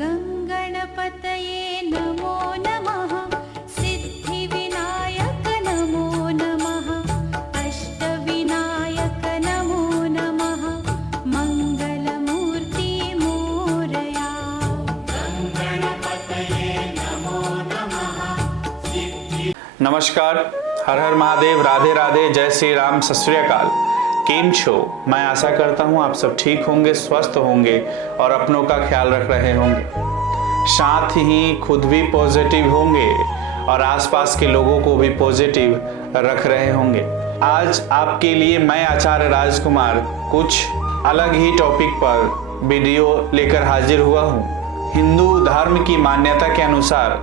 गङ्गणपतये नमो नमः, सिद्धिविनायक नमो नमः, अष्टविनायक नमो नमः, मङ्गलमूर्ति मोरया। गङ्गणपतये नमो नमः। नमस्कार, हर हर महादेव, राधे राधे, जय श्री राम, सत श्री अकाल। केम छो? मैं आशा करता हूँ आप सब ठीक होंगे, स्वस्थ होंगे और अपनों का ख्याल रख रहे होंगे, साथ ही खुद भी पॉजिटिव होंगे और आसपास के लोगों को भी पॉजिटिव रख रहे होंगे। आज आपके लिए मैं आचार्य राजकुमार कुछ अलग ही टॉपिक पर वीडियो लेकर हाजिर हुआ हूँ। हिंदू धर्म की मान्यता के अनुसार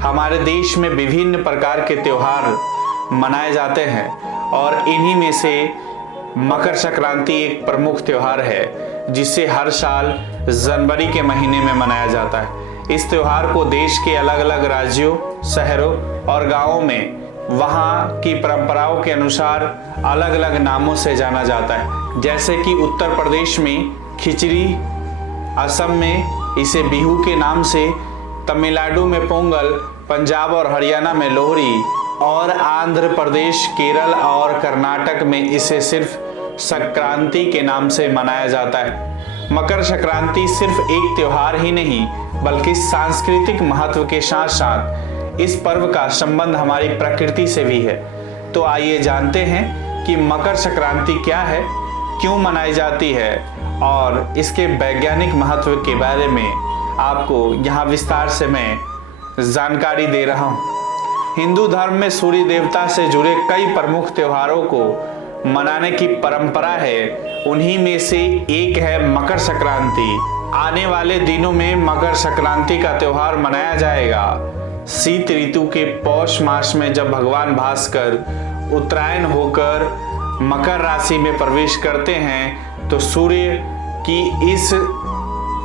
हमारे देश में विभिन्न प्रकार के त्योहार मनाए जाते हैं और इन्हीं में से मकर संक्रांति एक प्रमुख त्योहार है जिसे हर साल जनवरी के महीने में मनाया जाता है। इस त्योहार को देश के अलग अलग राज्यों, शहरों और गांवों में वहां की परंपराओं के अनुसार अलग अलग नामों से जाना जाता है। जैसे कि उत्तर प्रदेश में खिचड़ी, असम में इसे बिहू के नाम से, तमिलनाडु में पोंगल, पंजाब और हरियाणा में लोहड़ी और आंध्र प्रदेश, केरल और कर्नाटक में इसे सिर्फ संक्रांति के नाम से मनाया जाता है। मकर संक्रांति सिर्फ एक त्योहार ही नहीं बल्कि सांस्कृतिक महत्व के साथ साथ इस पर्व का संबंध हमारी प्रकृति से भी है। तो आइए जानते हैं कि मकर संक्रांति क्या है, क्यों मनाई जाती है और इसके वैज्ञानिक महत्व के बारे में आपको यहाँ विस्तार से मैं जानकारी दे रहा हूँ। हिंदू धर्म में सूर्य देवता से जुड़े कई प्रमुख त्योहारों को मनाने की परंपरा है। उन्हीं में से एक है मकर संक्रांति। आने वाले दिनों में मकर संक्रांति का त्योहार मनाया जाएगा। शीत ऋतु के पौष मास में जब भगवान भास्कर उत्तरायण होकर मकर राशि में प्रवेश करते हैं तो सूर्य की इस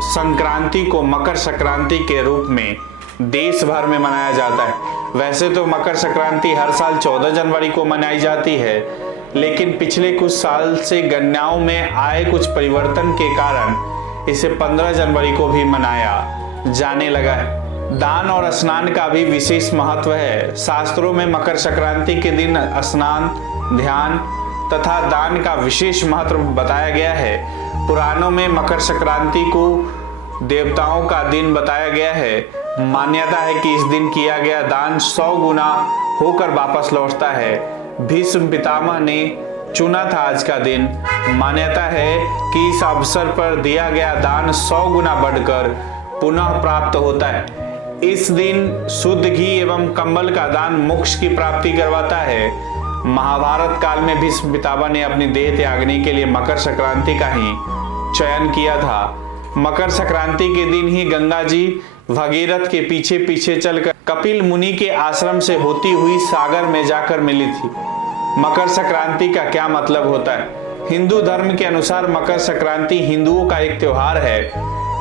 संक्रांति को मकर संक्रांति के रूप में देश भर में मनाया जाता है। वैसे तो मकर संक्रांति हर साल 14 जनवरी को मनाई जाती है, लेकिन पिछले कुछ साल से गणनाओं में आए कुछ परिवर्तन के कारण इसे 15 जनवरी को भी मनाया जाने लगा है। दान और स्नान का भी विशेष महत्व है। शास्त्रों में मकर संक्रांति के दिन स्नान, ध्यान तथा दान का विशेष महत्व बताया गया है। पुराणों में मकर संक्रांति को देवताओं का दिन बताया गया है। मान्यता है कि इस दिन किया गया दान 100 गुना होकर वापस लौटता है। भीष्म पितामह ने चुना था आज का दिन। मान्यता है कि इस अवसर पर दिया गया दान 100 गुना बढ़कर पुनः प्राप्त होता है। इस दिन शुद्ध घी एवं कंबल का दान मोक्ष की प्राप्ति करवाता है। महाभारत काल में भीष्म पितामह ने अपनी देह त्यागने के लिए मकर संक्रांति का ही चयन किया था। मकर संक्रांति के दिन ही गंगा जी भगीरथ के पीछे पीछे चलकर कपिल मुनि के आश्रम से होती हुई सागर में जाकर मिली थी। मकर संक्रांति का क्या मतलब होता है? हिंदू धर्म के अनुसार मकर संक्रांति हिंदुओं का एक त्योहार है।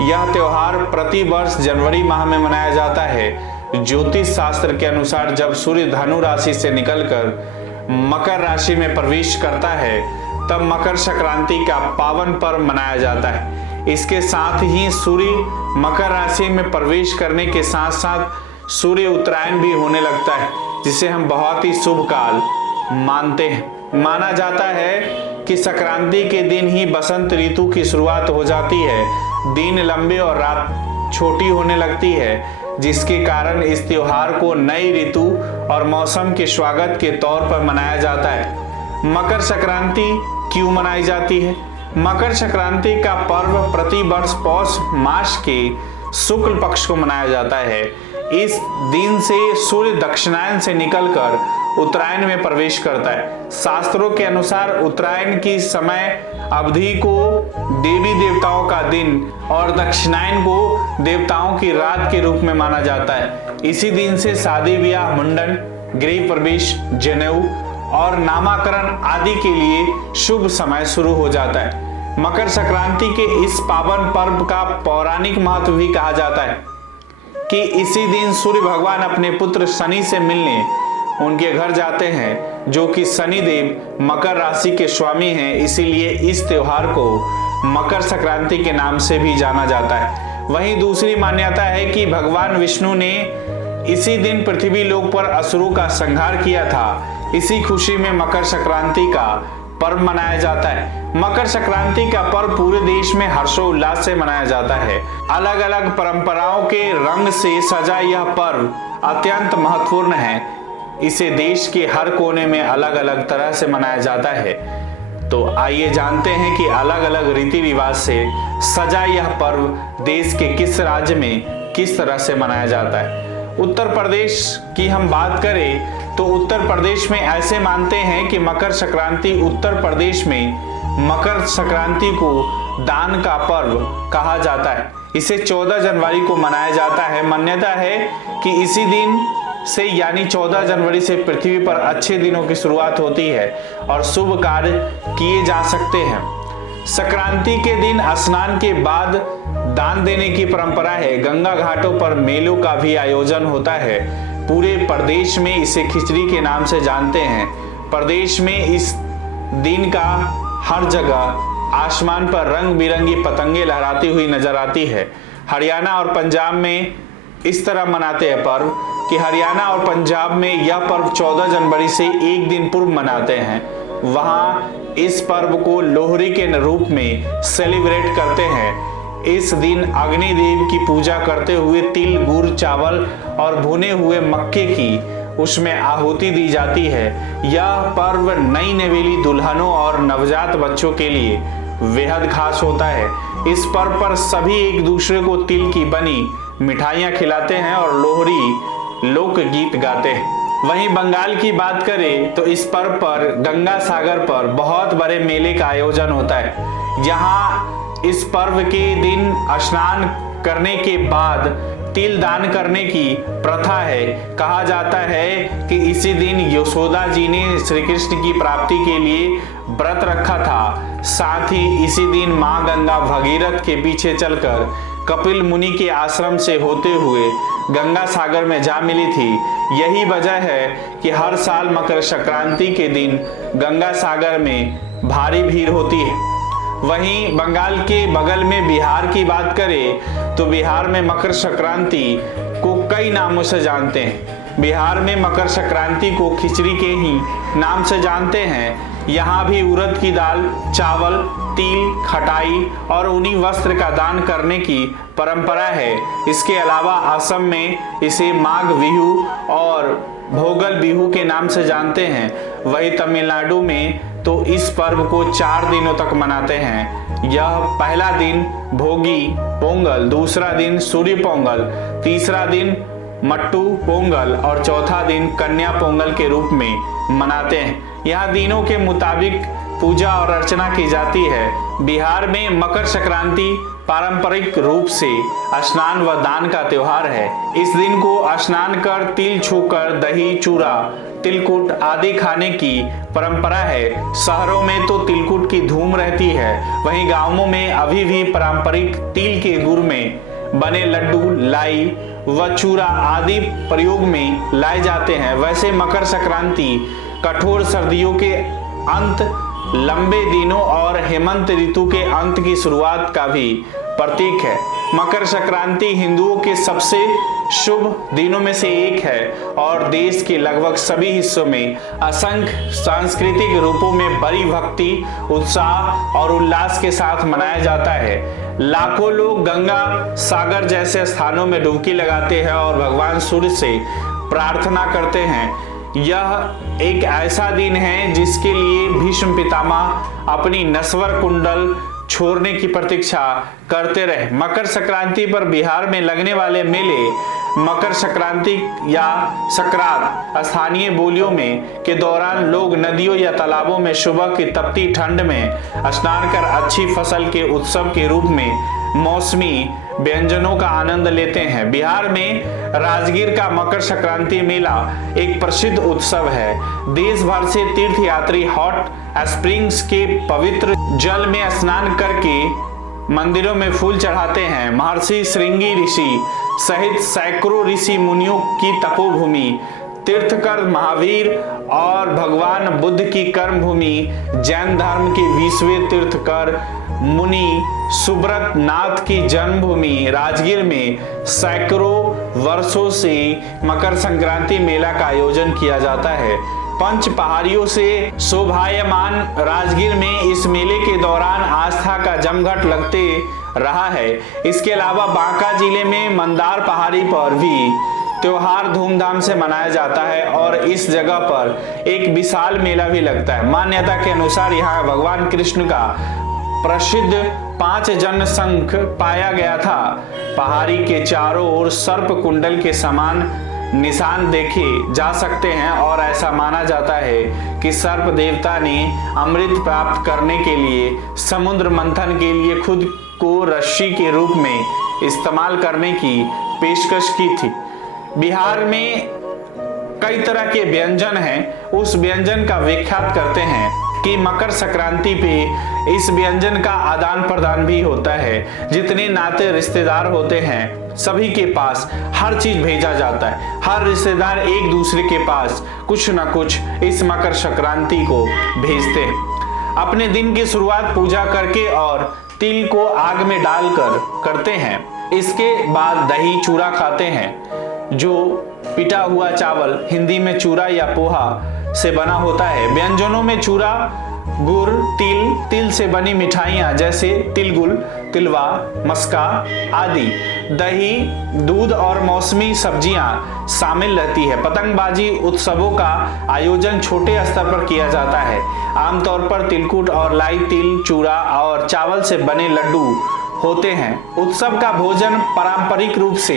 यह त्योहार प्रति वर्ष जनवरी माह में मनाया जाता है। ज्योतिष शास्त्र के अनुसार जब सूर्य धनु राशि से निकलकर मकर राशि में प्रवेश करता है तब मकर संक्रांति का पावन पर्व मनाया जाता है। इसके साथ ही सूर्य मकर राशि में प्रवेश करने के साथ साथ सूर्य उत्तरायण भी होने लगता है, जिसे हम बहुत ही शुभ काल मानते हैं। माना जाता है कि संक्रांति के दिन ही बसंत ऋतु की शुरुआत हो जाती है। दिन लंबे और रात छोटी होने लगती है, जिसके कारण इस त्योहार को नई ऋतु और मौसम के स्वागत के तौर पर मनाया जाता है। मकर संक्रांति क्यों मनाई जाती है? मकर संक्रांति का पर्व प्रति वर्ष पौष मास के शुक्ल पक्ष को मनाया जाता है। इस दिन से सूर्य दक्षिणायन से निकलकर उत्तरायण में प्रवेश करता है। शास्त्रों के अनुसार उत्तरायण की समय अवधि को देवी देवताओं का दिन और दक्षिणायन को देवताओं की रात के रूप में माना जाता है। इसी दिन से शादी ब्याह, मुंडन, गृह प्रवेश, जनेऊ और नामकरण आदि के लिए शुभ समय शुरू हो जाता है। मकर संक्रांति के इस पावन पर्व का पौराणिक महत्व भी कहा जाता है कि इसी दिन सूर्य भगवान अपने पुत्र शनि से मिलने उनके घर जाते हैं, जो कि शनि देव मकर राशि के स्वामी हैं। इसीलिए इस त्योहार को मकर संक्रांति के नाम से भी जाना जाता है। वहीं दूसरी मान्यता है कि भगवान विष्णु ने इसी दिन पृथ्वी लोक पर असुरों का संहार किया था। इसी खुशी में मकर संक्रांति का पर्व मनाया जाता है। मकर संक्रांति का पर्व पूरे देश में हर्षोल्लास से मनाया जाता है। अलग अलग परंपराओं के रंग से सजा यह पर्व अत्यंत महत्वपूर्ण है। इसे देश के हर कोने में अलग अलग तरह से मनाया जाता है। तो आइए जानते हैं कि अलग अलग रीति रिवाज से सजा यह पर्व देश के किस राज्य में किस तरह से मनाया जाता है। उत्तर प्रदेश की हम बात करें तो उत्तर प्रदेश में ऐसे मानते हैं कि मकर संक्रांति उत्तर प्रदेश में मकर संक्रांति को दान का पर्व कहा जाता है। इसे 14 जनवरी को मनाया जाता है। मान्यता है कि इसी दिन से यानी 14 जनवरी से पृथ्वी पर अच्छे दिनों की शुरुआत होती है और शुभ कार्य किए जा सकते हैं। संक्रांति के दिन स्नान के बाद दान देने की परंपरा है। गंगा घाटों पर मेलों का भी आयोजन होता है। पूरे प्रदेश में इसे खिचड़ी के नाम से जानते हैं। प्रदेश में इस दिन का हर जगह आसमान पर रंग बिरंगी पतंगे लहराती हुई नजर आती है। हरियाणा और पंजाब में इस तरह मनाते हैं पर्व कि हरियाणा और पंजाब में यह पर्व 14 जनवरी से एक दिन पूर्व मनाते हैं। वहां इस पर्व को लोहड़ी के रूप में सेलिब्रेट करते हैं। इस दिन अग्नि देव की पूजा करते हुए तिल, गुड़, चावल और भुने हुए मक्के की उसमें आहुति दी जाती है। यह पर्व नई नवेली दुल्हनों और नवजात बच्चों के लिए बेहद खास होता है। इस पर्व पर सभी एक दूसरे को तिल की बनी मिठाइयां खिलाते हैं और लोहड़ी लोक गीत गाते हैं। वहीं बंगाल की बात करें तो इस पर्व पर गंगा सागर पर बहुत बड़े मेले का आयोजन होता है। यहाँ इस पर्व के दिन स्नान करने के बाद तिल दान करने की प्रथा है। कहा जाता है कि इसी दिन यशोदा जी ने श्री कृष्ण की प्राप्ति के लिए व्रत रखा था। साथ ही इसी दिन मां गंगा भगीरथ के पीछे चलकर कपिल मुनि के आश्रम से होते हुए गंगा सागर में जा मिली थी। यही वजह है कि हर साल मकर संक्रांति के दिन गंगा सागर में भारी भीड़ होती है। वहीं बंगाल के बगल में बिहार की बात करें तो बिहार में मकर संक्रांति को कई नामों से जानते हैं। बिहार में मकर संक्रांति को खिचड़ी के ही नाम से जानते हैं। यहाँ भी उड़द की दाल, चावल, तिल, खटाई और ऊनी वस्त्र का दान करने की परंपरा है। इसके अलावा असम में इसे माघ बिहू और भोगल बिहू के नाम से जानते हैं। वही तमिलनाडु में तो इस पर्व को 4 दिनों तक मनाते हैं। यह पहला दिन भोगी पोंगल, दूसरा दिन सूर्य पोंगल, तीसरा दिन मट्टू पोंगल और चौथा दिन कन्या पोंगल के रूप में मनाते हैं। यहाँ दिनों के मुताबिक पूजा और अर्चना की जाती है। बिहार में मकर संक्रांति पारंपरिक रूप से स्नान व दान का त्योहार है। इस दिन को स्नान कर तिल छूकर दही, चूड़ा, तिलकुट आदि खाने की परंपरा है। शहरों में तो तिलकुट की धूम रहती है। वहीं गांवों में अभी भी पारंपरिक तिल के गुड़ में बने लड्डू, लाई व चूड़ा आदि प्रयोग में लाए जाते हैं। वैसे मकर संक्रांति कठोर सर्दियों के अंत, लंबे दिनों और हेमंत ऋतु के अंत की शुरुआत का भी प्रतीक है। मकर संक्रांति हिंदुओं के सबसे शुभ दिनों में से एक है और देश के लगभग सभी हिस्सों में असंख्य सांस्कृतिक रूपों में बड़ी भक्ति, उत्साह और उल्लास के साथ मनाया जाता है। लाखों लोग गंगा सागर जैसे स्थानों में डुबकी लगाते हैं और भगवान सूर्य से प्रार्थना करते हैं। यह एक ऐसा दिन है जिसके लिए भीष्म पितामह अपनी नस्वर कुंडल छोड़ने की प्रतीक्षा करते रहे। मकर संक्रांति पर बिहार में लगने वाले मेले मकर संक्रांति या सकरात स्थानीय बोलियों में के दौरान लोग नदियों या तालाबों में सुबह की तपती ठंड में स्नान कर अच्छी फसल के उत्सव के रूप में मौसमी व्यंजनों का आनंद लेते हैं। बिहार में राजगीर का मकर संक्रांति मेला एक प्रसिद्ध उत्सव है। देश भर से तीर्थ यात्री हॉट स्प्रिंग्स के पवित्र जल में स्नान करके मंदिरों में फूल चढ़ाते हैं। महर्षि श्रृंगी ऋषि सहित सैकड़ों ऋषि मुनियों की तपोभूमि, तीर्थकर महावीर और भगवान बुद्ध की कर्मभूमि, जैन धर्म के 20वें तीर्थकर मुनि सुब्रत नाथ की जन्मभूमि राजगीर में सैकड़ों वर्षों से मकर संक्रांति मेला का आयोजन किया जाता है। पंच पहाड़ियों से शोभायमान राजगीर में इस मेले के दौरान आस्था का जमघट लगते रहा है। इसके अलावा बांका जिले में मंदार पहाड़ी पर भी त्योहार धूमधाम से मनाया जाता है और इस जगह पर एक विशाल मेला भी लगता है। मान्यता के अनुसार यहाँ भगवान कृष्ण का प्रसिद्ध 5 जन शंख पाया गया था। पहाड़ी के चारों ओर सर्प कुंडल के समान निशान देखे जा सकते हैं और ऐसा माना जाता है कि सर्प देवता ने अमृत प्राप्त करने के लिए समुद्र मंथन के लिए खुद को रस्सी के रूप में इस्तेमाल करने की पेशकश की थी। बिहार में कई तरह के व्यंजन हैं। उस व्यंजन का विख्यात करते हैं कि मकर संक्रांति पे इस व्यंजन का आदान प्रदान भी होता है। जितने नाते रिश्तेदार होते हैं सभी के पास हर चीज भेजा जाता है। हर रिश्तेदार एक दूसरे के पास कुछ न कुछ इस मकर संक्रांति को भेजते हैं। अपने दिन की शुरुआत पूजा करके और तिल को आग में डालकर करते हैं। इसके बाद दही चूड़ा खाते हैं जो पिटा हुआ चावल हिंदी में चूरा या पोहा से बना होता है। व्यंजनों में चूरा, गुड़, तिल से बनी मिठाइयाँ जैसे तिलगुल, तिलवा, मस्का आदि, दही, दूध और मौसमी सब्जियां शामिल रहती है। पतंगबाजी उत्सवों का आयोजन छोटे स्तर पर किया जाता है। आमतौर पर तिलकुट और लाई तिल, चूड़ा और चावल से बने लड्डू होते हैं। उत्सव का भोजन पारंपरिक रूप से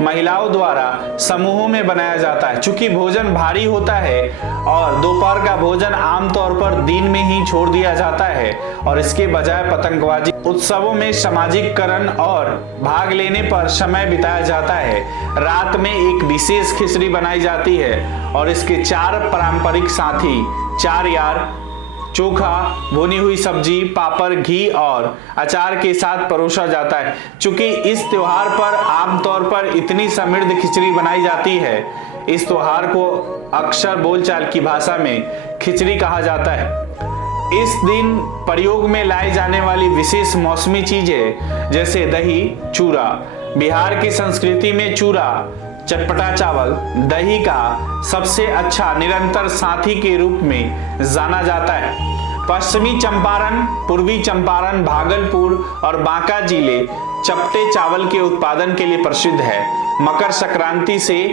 महिलाओं द्वारा समूहों में बनाया जाता है। चूंकि भोजन भारी होता है और दोपहर का भोजन आमतौर पर दिन में ही छोड़ दिया जाता है और इसके बजाय पतंगबाजी उत्सवों में सामाजिककरण और भाग लेने पर समय बिताया जाता है। रात में एक विशेष खिचड़ी बनाई जाती है और इसके 4 पारंपरिक साथी 4 यार, चोखा, भुनी हुई सब्जी, पापड़, घी और अचार के साथ परोसा जाता है। चूंकि इस त्योहार पर आमतौर पर इतनी समृद्ध खिचड़ी बनाई जाती है, इस त्योहार को अक्सर बोलचाल की भाषा में खिचड़ी कहा जाता है। इस दिन प्रयोग में लाई जाने वाली विशेष मौसमी चीजें जैसे दही, चूरा। बिहार की संस्कृति में चूरा, चटपटा चावल, दही का सबसे अच्छा निरंतर साथी के रूप में जाना जाता है। पश्चिमी चंपारण, पूर्वी चंपारण, भागलपुर और बांका जिले चपटे चावल के उत्पादन के लिए प्रसिद्ध है। मकर संक्रांति से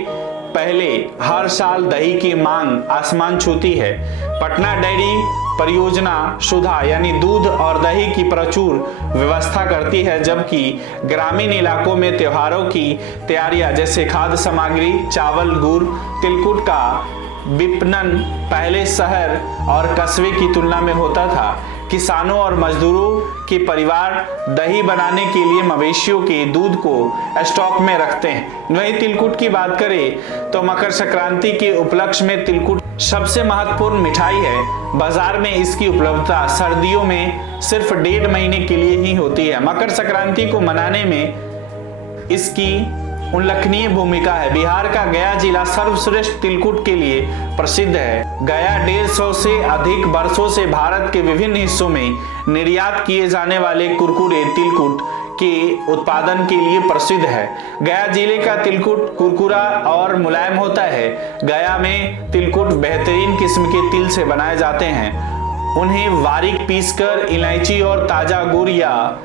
पहले हर साल दही की मांग आसमान छूती है। पटना डेयरी परियोजना सुधा यानी दूध और दही की प्रचुर व्यवस्था करती है, जबकि ग्रामीण इलाकों में त्योहारों की तैयारियां जैसे खाद्य सामग्री, चावल, गुड़, तिलकुट का विपणन पहले शहर और कस्बे की तुलना में होता था। किसानों और मजदूरों के परिवार दही बनाने के लिए मवेशियों के दूध को स्टॉक में रखते हैं। वहीं तिलकुट की बात करें तो मकर संक्रांति के उपलक्ष्य में तिलकुट सबसे महत्वपूर्ण मिठाई है। बाजार में इसकी उपलब्धता सर्दियों में सिर्फ 1.5 महीने के लिए ही होती है। मकर संक्रांति को मनाने में इसकी उल्लेखनीय भूमिका है। बिहार का गया जिला सर्वश्रेष्ठ तिलकुट के लिए प्रसिद्ध है। गया 150 से अधिक वर्षों से भारत के विभिन्न हिस्सों में निर्यात किए जाने वाले कुरकुरे तिलकुट के उत्पादन के लिए प्रसिद्ध है। गया जिले का तिलकुट कुरकुरा और मुलायम होता है। गया में तिलकुट बेहतरीन किस्म के तिल से बनाए जाते हैं। उन्हें बारीक पीसकर इलायची और ताजा गुड़ या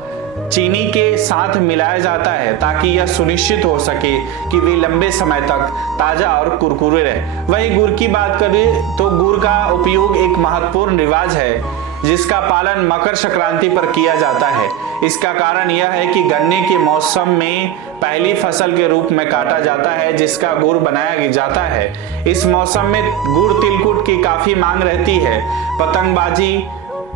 चीनी के साथ मिलाया जाता है ताकि यह सुनिश्चित हो सके कि वे लंबे समय तक ताजा और कुरकुरे रहे। वहीं गुड़ की बात करें तो गुड़ का उपयोग एक महत्वपूर्ण रिवाज है जिसका पालन मकर संक्रांति पर किया जाता है। इसका कारण यह है कि गन्ने के मौसम में पहली फसल के रूप में काटा जाता है जिसका गुड़ बनाया जाता है। इस मौसम में गुड़ तिलकुट की काफी मांग रहती है। पतंगबाजी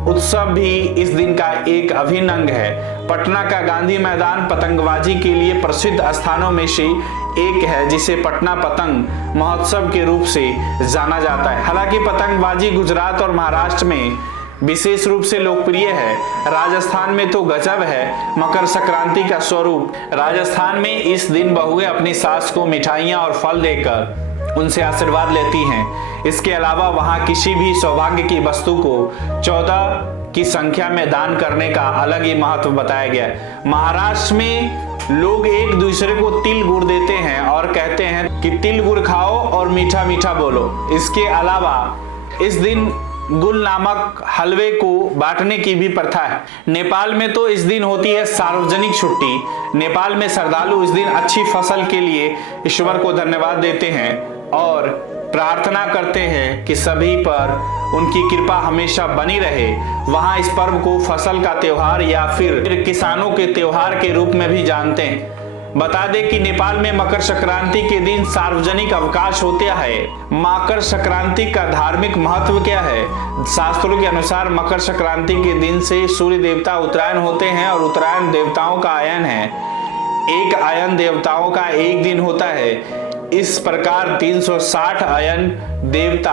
उत्सव भी इस दिन का एक अभिन्न अंग है। पटना का गांधी मैदान पतंगबाजी के लिए प्रसिद्ध स्थानों में से एक है जिसे पटना पतंग महोत्सव के रूप से जाना जाता है। हालांकि पतंगबाजी गुजरात और महाराष्ट्र में विशेष रूप से लोकप्रिय है। राजस्थान में तो गजब है मकर संक्रांति का स्वरूप। राजस्थान में इस दिन बहुएं अपनी सास को मिठाइयां और फल देकर उनसे आशीर्वाद लेती हैं। इसके अलावा वहां किसी भी सौभाग्य की वस्तु को 14 की संख्या में दान करने का अलग ही महत्व बताया गया है। महाराष्ट्र में लोग एक दूसरे को तिल गुड़ देते हैं और कहते हैं कि तिल गुड़ खाओ और मीठा मीठा बोलो। इसके अलावा इस दिन गुल नामक हलवे को बांटने की भी प्रथा है। नेपाल में तो इस दिन होती है सार्वजनिक छुट्टी। नेपाल में श्रद्धालु इस दिन अच्छी फसल के लिए ईश्वर को धन्यवाद देते हैं और प्रार्थना करते हैं कि सभी पर उनकी कृपा हमेशा बनी रहे। वहां इस पर्व को फसल का त्योहार या फिर किसानों के त्योहार के रूप में भी जानते हैं। बता दें कि नेपाल में मकर संक्रांति के दिन सार्वजनिक अवकाश होता है। मकर संक्रांति का धार्मिक महत्व क्या है? शास्त्रों के अनुसार मकर संक्रांति के दिन से सूर्य देवता उत्तरायण होते हैं और उत्तरायण देवताओं का अयन है। एक अयन देवताओं का एक दिन होता है। इस प्रकार 360 अयन देवता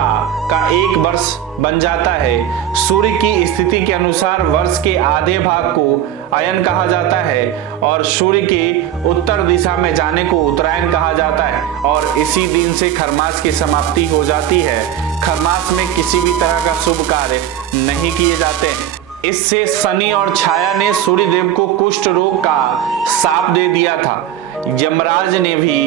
का एक वर्ष बन जाता है। सूर्य की स्थिति के अनुसार वर्ष के आधे भाग को अयन कहा जाता है और सूर्य के उत्तर दिशा में जाने को उत्तरायण कहा जाता है और इसी दिन से खरमास की समाप्ति हो जाती है। खरमास में किसी भी तरह का शुभ कार्य नहीं किए जाते। इससे शनि और छाया ने सूर्य देव को कुष्ठ रोग का शाप दे दिया था। यमराज ने भी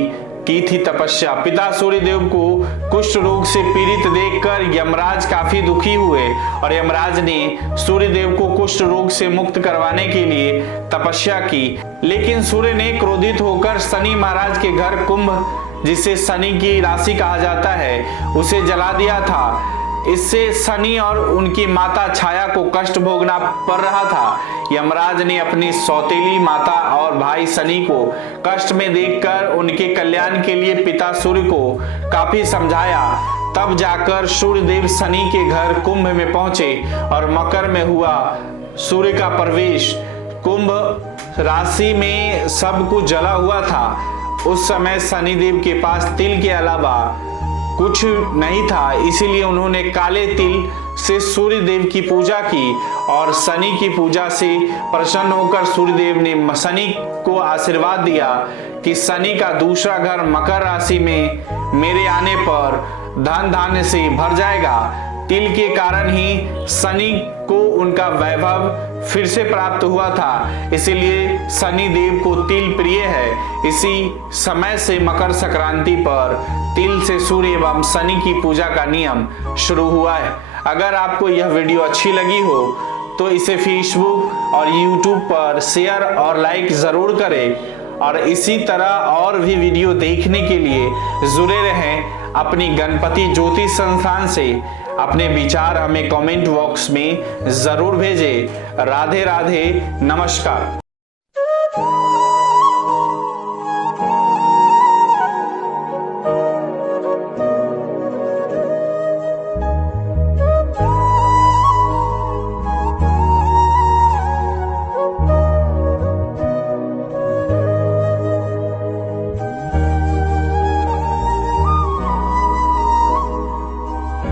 की थी तपस्या। पिता सूर्य देव को कुष्ठ रोग से पीड़ित देखकर यमराज काफी दुखी हुए और यमराज ने सूर्य देव को कुष्ठ रोग से मुक्त करवाने के लिए तपस्या की। लेकिन सूर्य ने क्रोधित होकर शनि महाराज के घर कुंभ, जिसे शनि की राशि कहा जाता है, उसे जला दिया था। इससे शनि और उनकी माता छाया को कष्ट भोगना पड़ रहा था। यमराज ने अपनी सौतेली माता और भाई शनि को कष्ट में देखकर उनके कल्याण के लिए पिता सूर्य को काफी समझाया। तब जाकर सूर्य देव शनि के घर कुंभ में पहुंचे और मकर में हुआ सूर्य का प्रवेश। कुंभ राशि में सब कुछ जला हुआ था। उस समय शनि देव के पास तिल के अलावा कुछ नहीं था, इसीलिए उन्होंने काले तिल से सूर्य देव की पूजा की और शनि की पूजा से प्रसन्न होकर सूर्य देव ने शनि को आशीर्वाद दिया कि शनि का दूसरा घर मकर राशि में मेरे आने पर धन धान्य से भर जाएगा। तिल के कारण ही शनि को उनका वैभव फिर से प्राप्त हुआ था, इसीलिए शनि देव को तिल प्रिय है। इसी समय से मकर संक्रांति पर तिल से सूर्य एवं शनि की पूजा का नियम शुरू हुआ है। अगर आपको यह वीडियो अच्छी लगी हो तो इसे फेसबुक और यूट्यूब पर शेयर और लाइक जरूर करें और इसी तरह और भी वीडियो देखने के लिए जुड़े रहें अपनी गणपति ज्योतिष संस्थान से। अपने विचार हमें कमेंट बॉक्स में जरूर भेजें। राधे राधे, नमस्कार।